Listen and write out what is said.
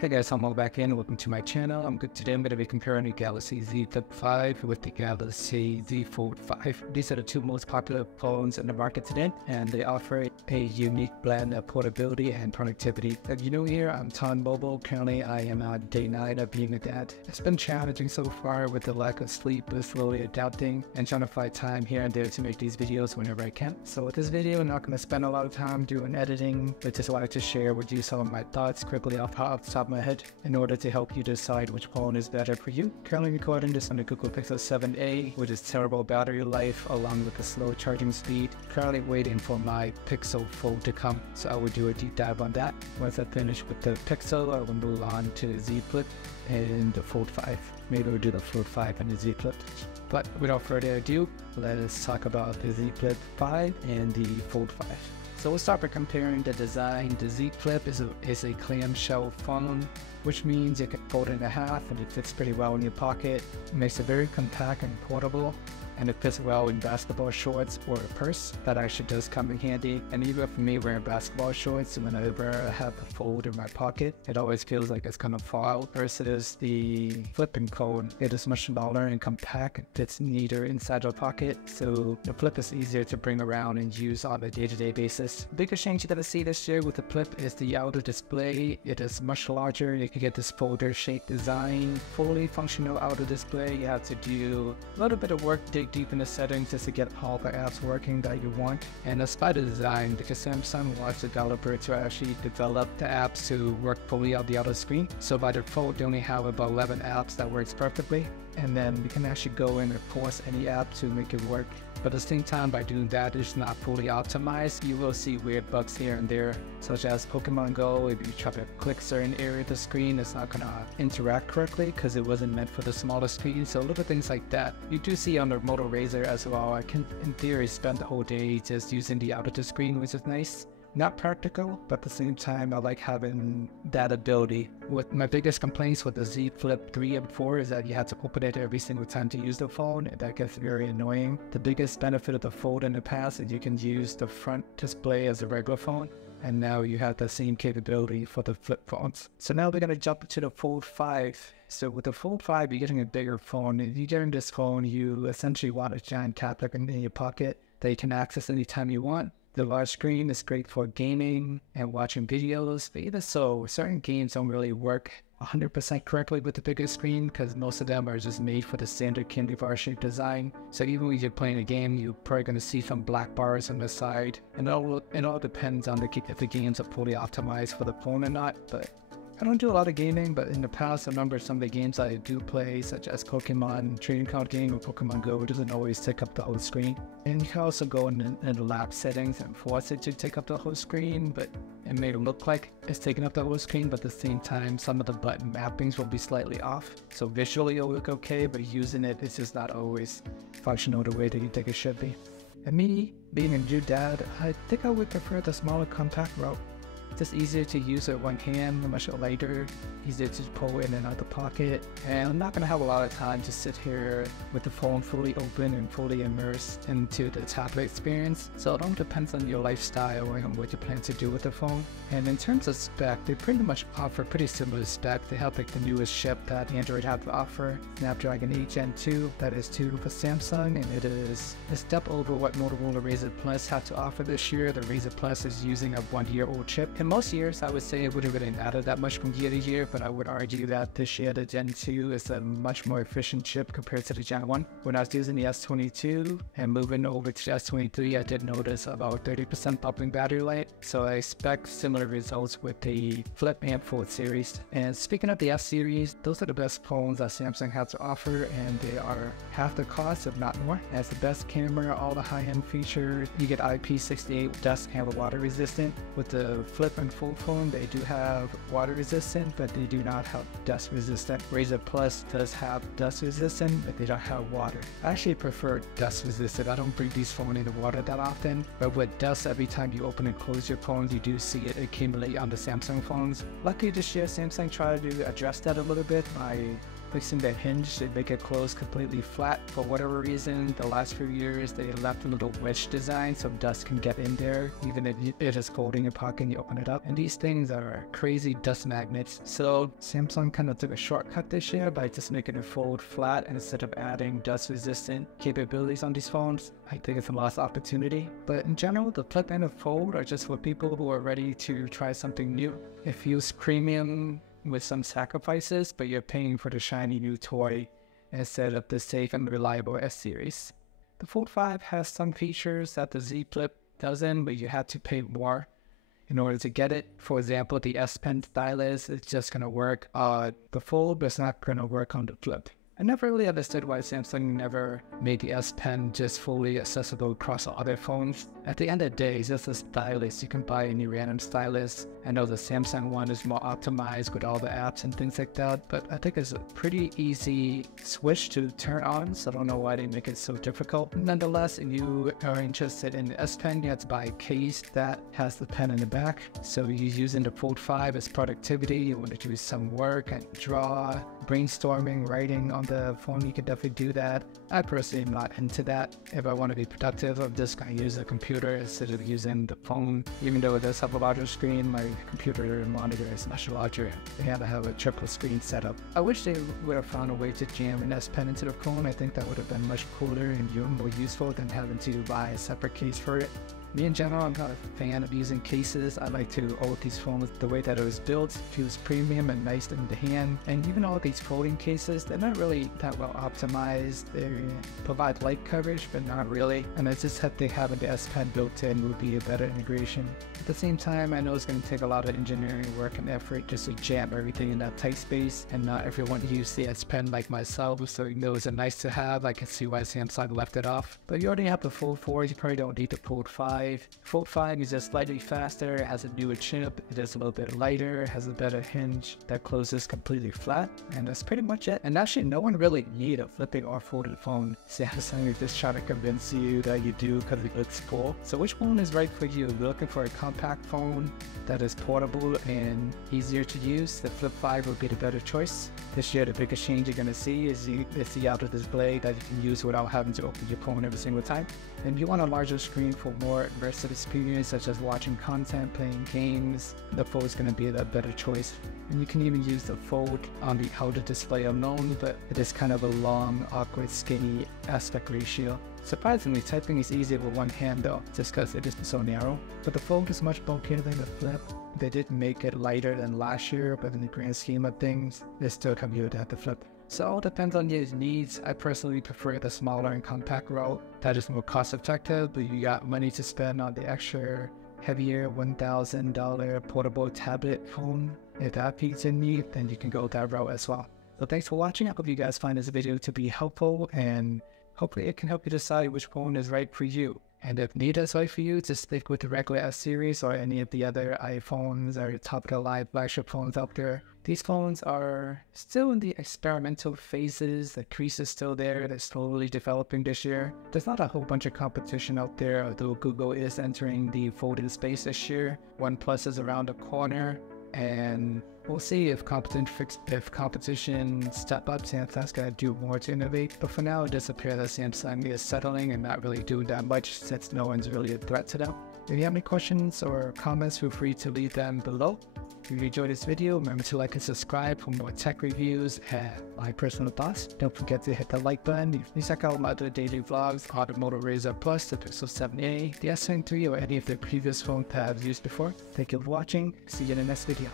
Hey guys, I'm all back in. Welcome to my channel. Today I'm going to be comparing the Galaxy Z Flip 5 with the Galaxy Z Fold 5. These are the two most popular phones in the market today, and they offer a unique blend of portability and productivity. As you know here, I'm Ton Mobile. Currently, I am on day 9 of being a dad. It's been challenging so far with the lack of sleep, but slowly adapting and trying to find time here and there to make these videos whenever I can. So with this video, I'm not going to spend a lot of time doing editing, but just wanted to share with you some of my thoughts quickly off the top of my head in order to help you decide which phone is better for you. Currently recording this on the Google Pixel 7a with its terrible battery life along with the slow charging speed. Currently waiting for my Pixel Fold to come, so I will do a deep dive on that. Once I finish with the Pixel, I will move on to the Z Flip and the Fold 5. Maybe we'll do the Fold 5 and the Z Flip. But without further ado, let us talk about the Z Flip 5 and the Fold 5. So we'll start by comparing the design. The Z Flip is a clamshell phone, which means you can fold it in half and it fits pretty well in your pocket. It makes it very compact and portable, and it fits well in basketball shorts or a purse. That actually does come in handy. And even for me wearing basketball shorts, whenever I have a fold in my pocket, it always feels like it's gonna fall out. Versus the Flip and Fold, it is much smaller and compact. It fits neater inside your pocket, so the Flip is easier to bring around and use on a day-to-day basis. The biggest change you're gonna see this year with the Flip is the outer display. It is much larger. You can get this folder-shaped design, fully functional outer display. You have to do a little bit of work, dig deep in the settings just to get all the apps working that you want. And that's by the design, because Samsung wants the developer to actually develop the apps to work fully on the outer screen. So by default, they only have about 11 apps that works perfectly. And then we can actually go in and force any app to make it work. But at the same time, by doing that, it's not fully optimized. You will see weird bugs here and there, such as Pokemon Go. If you try to click certain area of the screen, it's not gonna interact correctly because it wasn't meant for the smaller screen. So little things like that. You do see on the Moto Razr as well. I can, in theory, spend the whole day just using the outer screen, which is nice. Not practical, but at the same time, I like having that ability. What my biggest complaints with the Z Flip 3 and 4 is that you have to open it every single time to use the phone, and that gets very annoying. The biggest benefit of the Fold in the past is you can use the front display as a regular phone, and now you have the same capability for the Flip phones. So now we're going to jump to the Fold 5. So with the Fold 5, you're getting a bigger phone. If you're getting this phone, you essentially want a giant tablet in your pocket that you can access anytime you want. The large screen is great for gaming and watching videos, but even so, certain games don't really work 100% correctly with the bigger screen because most of them are just made for the standard candy bar shaped design. So even when you're playing a game, you're probably going to see some black bars on the side. And it all depends on if the games are fully optimized for the phone or not. But I don't do a lot of gaming, but in the past, I remember some of the games I do play, such as Pokemon trading card game or Pokemon Go, doesn't always take up the whole screen. And you can also go in the lap settings and force it to take up the whole screen, but it may look like it's taking up the whole screen, but at the same time, some of the button mappings will be slightly off. So visually it'll look okay, but using it's just not always functional the way that you think it should be. And me, being a new dad, I think I would prefer the smaller compact route. It's easier to use with one hand, much lighter, easier to pull in and out the pocket. And I'm not going to have a lot of time to sit here with the phone fully open and fully immersed into the tablet experience. So it all depends on your lifestyle and what you plan to do with the phone. And in terms of spec, they pretty much offer pretty similar spec. They have like the newest chip that Android have to offer, Snapdragon 8 Gen 2, that is 2 for Samsung, and it is a step over what Motorola Razr Plus had to offer this year. The Razr Plus is using a 1-year-old chip. In most years, I would say it wouldn't really matter that much from year to year, but I would argue that this year the Gen 2 is a much more efficient chip compared to the Gen 1. When I was using the S22 and moving over to the S23, I did notice about 30% bumping battery life, so I expect similar results with the Flip and Fold series. And speaking of the S series, those are the best phones that Samsung has to offer, and they are half the cost, if not more. It has the best camera, all the high-end features. You get IP68 dust and water resistant. With the Flip and Fold phone, they do have water resistant, but they do not have dust resistant. Razr Plus does have dust resistant, but they don't have water. I actually prefer dust resistant. I don't bring these phones into water that often, but with dust, every time you open and close your phone, you do see it accumulate on the Samsung phones. Luckily this year, Samsung tried to address that a little bit by fixing the hinge. They make it close completely flat. For whatever reason, the last few years, they left a little wedge design so dust can get in there, even if it is cold in your pocket and you open it up. And these things are crazy dust magnets. So Samsung kind of took a shortcut this year by just making it fold flat instead of adding dust resistant capabilities on these phones. I think it's a lost opportunity. But in general, the flip and the fold are just for people who are ready to try something new. It feels premium with some sacrifices, but you're paying for the shiny new toy instead of the safe and reliable S series. The Fold 5 has some features that the Z Flip doesn't, but you have to pay more in order to get it. For example, the S Pen stylus is just going to work on the Fold, but it's not going to work on the Flip. I never really understood why Samsung never made the S Pen just fully accessible across all their phones. At the end of the day, it's just a stylus. You can buy any random stylus. I know the Samsung one is more optimized with all the apps and things like that, but I think it's a pretty easy switch to turn on, so I don't know why they make it so difficult. Nonetheless, if you are interested in the S Pen, you have to buy a case that has the pen in the back. So you're using the Fold 5 as productivity. You want to do some work and draw, brainstorming, writing on the phone, you can definitely do that. I personally am not into that. If I want to be productive, I'm just going to use a computer instead of using the phone. Even though it does have a larger screen, my computer monitor is much larger. They had to have a triple screen setup. I wish they would have found a way to jam an S Pen into the phone. I think that would have been much cooler and more useful than having to buy a separate case for it. Me in general, I'm not a fan of using cases. I like to hold these phones the way that it was built. It feels premium and nice in the hand. And even all these folding cases, they're not really that well optimized. They provide light coverage, but not really. And I just think having the S Pen built in would be a better integration. At the same time, I know it's going to take a lot of engineering work and effort just to jam everything in that tight space. And not everyone uses the S Pen like myself, so you know it's a nice to have. I can see why Samsung left it off. But you already have the Fold 4, you probably don't need the Fold 5. Fold 5 is just slightly faster, it has a newer chip, it is a little bit lighter, has a better hinge that closes completely flat, and that's pretty much it. And actually, no one really needs a flipping or folded phone. Samsung is just trying to convince you that you do because it looks cool. So which phone is right for you? You're looking for a compact phone that is portable and easier to use? The Flip 5 would be the better choice. This year, the biggest change you're going to see is the outer display that you can use without having to open your phone every single time. And if you want a larger screen for more immersive experience, such as watching content, playing games, the Fold is going to be the better choice. And you can even use the Fold on the outer display alone, but it is kind of a long, awkward, skinny aspect ratio. Surprisingly, typing is easier with one hand though, just because it is so narrow. But the Fold is much bulkier than the Flip. They did make it lighter than last year, but in the grand scheme of things, it's still computed at the Flip. So it all depends on your needs. I personally prefer the smaller and compact route. That is more cost effective, but you got money to spend on the extra heavier $1,000 portable tablet phone. If that piques your need, then you can go that route as well. So thanks for watching. I hope you guys find this video to be helpful, and hopefully it can help you decide which phone is right for you. And if neither is right for you, just stick with the regular S series or any of the other iPhones or top-of-the-line flagship phones out there. These phones are still in the experimental phases. The crease is still there. They're slowly developing this year. There's not a whole bunch of competition out there, although Google is entering the folded space this year. OnePlus is around the corner, and we'll see if competition step up. Samsung's gonna do more to innovate, but for now it does appear that Samsung is settling and not really doing that much since no one's really a threat to them. If you have any questions or comments, feel free to leave them below. If you enjoyed this video, remember to like and subscribe for more tech reviews and my personal thoughts. Don't forget to hit the like button. You can check out my other daily vlogs on the Moto Razr Plus, the Pixel 7a, the S23, or any of the previous phones that I've used before. Thank you for watching. See you in the next video.